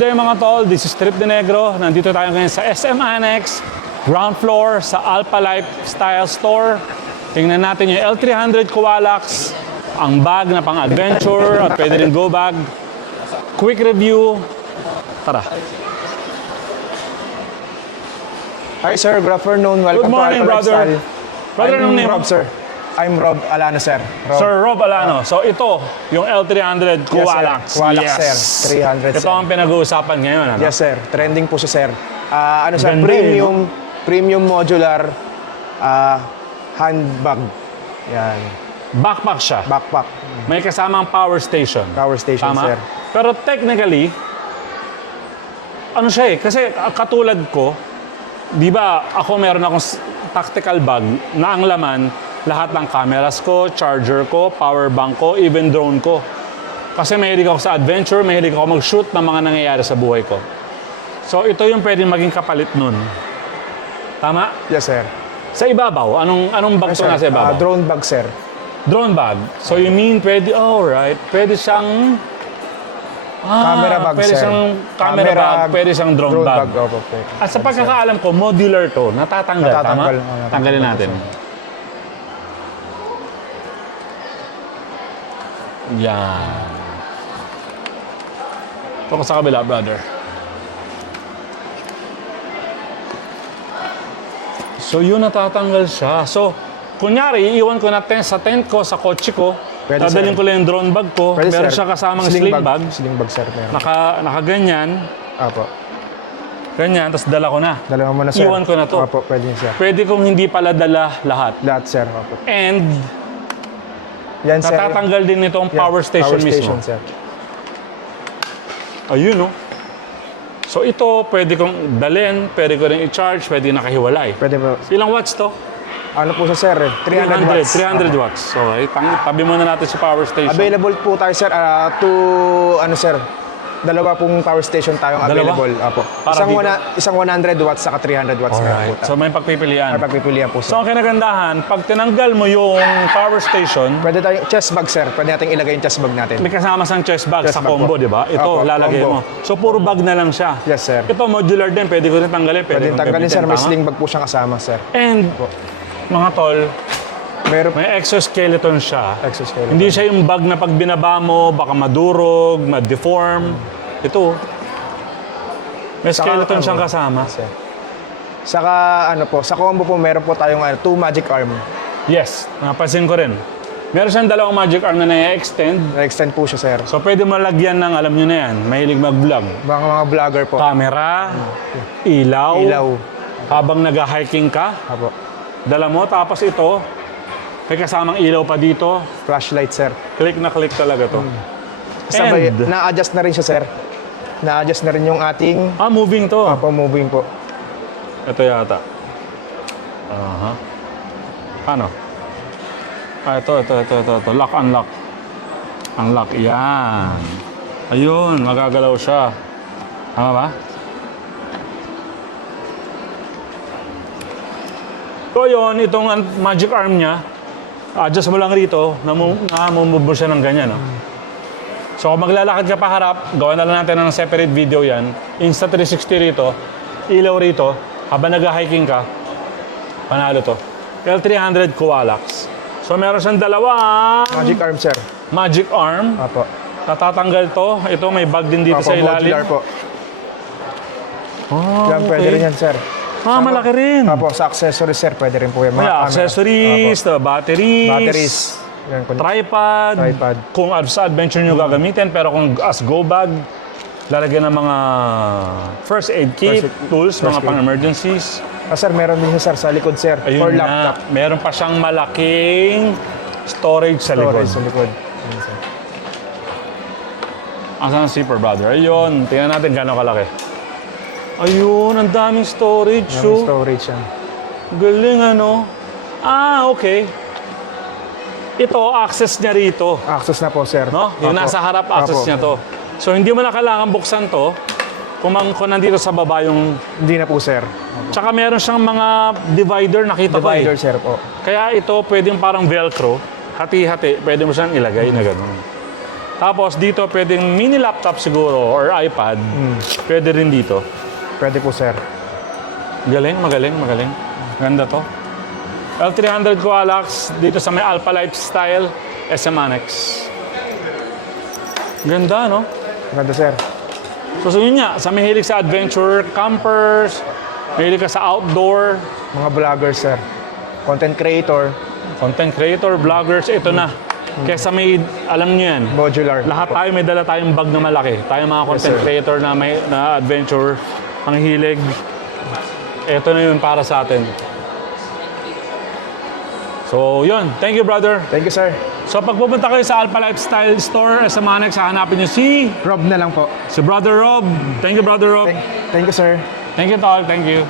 Hey mga tol, this is Trip de Negro. Nandito tayo ngayon sa SM Annex, ground floor sa Alpha Lifestyle Store. Tingnan natin yung L300 Kowalax, ang bag na pang adventure at pwede rin go bag. Quick review. Tara. Hi sir, good afternoon. Welcome Good morning, to Alpha brother. Lifestyle. Brother, anong name? Rob, sir. I'm Rob Alano, sir. Rob. Sir Rob Alano. So ito, yung L300 Kowalax. Yes, sir. Kowalax, sir. 300, Ito sir. ang pinag-uusapan ngayon. Ano? Yes, sir. Trending po siya, sir. Ano, sir? Ganda eh, Premium modular handbag. Yan. Backpack siya. Backpack. May kasamang power station. Power station, Tama? sir. Pero technically, ano siya eh, kasi katulad ko, di ba ako meron akong tactical bag na ang laman, lahat ng cameras ko, charger ko, power bank ko, even drone ko. Kasi mahilig ako sa adventure, mahilig ako mag-shoot ng mga nangyayari sa buhay ko. So ito yung pwedeng maging kapalit nun. Tama? Yes, sir. Sa ibabaw, anong bag Yes, to sir. nasa ibabaw? Drone bag, sir. Drone bag. So you mean pwede, alright, pwede siyang Camera bag, pwede sir. siyang camera bag, pwede siyang drone bag. Opo, pwede. At sa pagkakaalam ko, modular to, natatanggal, Natatanggal. tama? Tanggalin natin. Yan. Ito ko sa kabila, brother. So yun, natatanggal siya. So, kunyari, iiwan ko na sa tent ko, sa kotse ko, Pwede, dadalhin sir. ko lang yung drone bag ko, Pwede, meron sir. siya kasamang sling bag, Sling bag, sir. Meron. nakaganyan, Opo. ganyan, tapos dala ko na. Dalawa mo na, sir. Iwan ko na to. Opo, pwede yun, sir. Pwede kong hindi pala dala lahat. Lahat, sir. Opo. And Yan, sir. natatanggal din itong Yan, power station mismo. sir. Ayun, no? So ito, pwede kong dalhin, pwede ko rin i-charge, pwede nakahiwalay. Pwede po. Ilang watts to? Ano po siya, sir? 300 watts. 300 watts. Okay, tabi muna natin si power station. Available po tayo, sir, dalawa pong power station tayong Dalawa? available. Apo. Para dito? Isang 100 watts saka 300 watts na po Alright, so may pagpipilian. May pagpipilian po, sir. So ang kinagandahan, pag tinanggal mo yung power station, Pwede tayong chest bag, sir. Pwede natin ilagay yung chest bag natin. may kasama sang chest bag Chest sa bag combo, po. di ba? Ito, Opo, lalagay combo. mo. So puro bag na lang siya. Yes, sir. Ito modular din, pwede ko rin tanggalin, pwede Pwede kong tanggalin, gamitin, sir. May tama? sling bag po siyang kasama, sir. And, mga tol, Meron may exoskeleton siya. exoskeleton. Hindi siya yung bag na pag binaba mo, baka madurog, ma-deform. Ito, may skeleton siyang kasama. Sir. Saka, sa combo po, meron po tayong 2 magic arm. Yes, napansin ko rin. Meron siyang dalawang magic arm na na-extend. Na-extend po siya, sir. So, pwede malagyan ng, alam nyo na yan, mahilig mag-vlog. Mga vlogger po. Camera, ilaw, Ilaw. habang nag-hiking ka, Apo. dala mo, tapos ito, may kasamang ilaw pa dito. Flashlight, sir. Click na click talaga to. Sabay, And, na-adjust na rin siya, sir. Na-adjust na rin yung ating moving to. moving po. Ito yata. Aha. Ano? Ito. Lock, unlock. Unlock. Yan. Ayun, magagalaw siya. Tama ba? So yun, itong magic arm niya, adjust mo lang rito, namumove mo siya ng ganyan. No? So kung maglalakad ka pa harap, gawa na lang natin ng separate video yan. Insta360 rito, ilaw rito, habang nag-hiking ka, panalo to. L300 Kowalax. So meron siyang dalawang Magic arm, sir. magic arm. Apo. Tatatanggal to. Ito may bag din dito sa ilalim. Modular po. Oh, Yan, pwede rin yan, sir. Malaki rin. Apo, sa accessories, sir, pwede rin po yan. May Mga camera. accessories, batteries, Batteries. Yan, tripod, Tripod. kung sa adventure nyo gagamitin, pero kung as go bag, lalagyan ng mga first aid kit, First aid- tools, first mga aid. pang-emergencies. Sir, meron din siya, sir, sa likod, sir. Ayun for na, laptop. meron pa siyang malaking storage sa likod. Storage sa likod. Yan, sir. Asan ang zipper, brother? Ayun, tingnan natin gano'ng kalaki. Ayun, ang daming storage. Yan, So, may storage yan. galing ano. Okay. Ito, access niya rito. Access na po, sir. No? Yung Apo. nasa harap, access Apo. niya to. So, hindi mo na kailangan buksan to kung nandito sa baba yung... Hindi na po, sir. Tsaka meron siyang mga divider, nakita Divider, ko eh. sir, po. Kaya ito, pwedeng parang velcro, hati-hati, pwede mo siyang ilagay na gano'n. Tapos dito pwedeng mini laptop siguro or iPad. Pwede rin dito. Pwede po, sir. Galing, magaling. Ganda to. L300 ko, Alex, dito sa may Alpha Lifestyle, SM Annex. Ganda, no? Maganda, sir. So, yun nga, sa mahilig sa adventure, campers, mahilig ka sa outdoor, Mga vloggers, sir. Content creator, content creator, vloggers, ito na. Kesa may, alam nyo yan, modular. lahat tayo may dala tayong bag na malaki. Tayo mga content sir. creator na may na adventure, ang hilig. Ito na yun para sa atin. So, yun. Thank you, brother. Thank you, sir. So, pag pupunta kayo sa Alpha Lifestyle Store, sa Manex, hahanapin nyo si Rob na lang po. Brother Rob. Thank you, Brother Rob. Thank you, sir. Thank you, Tol. Thank you.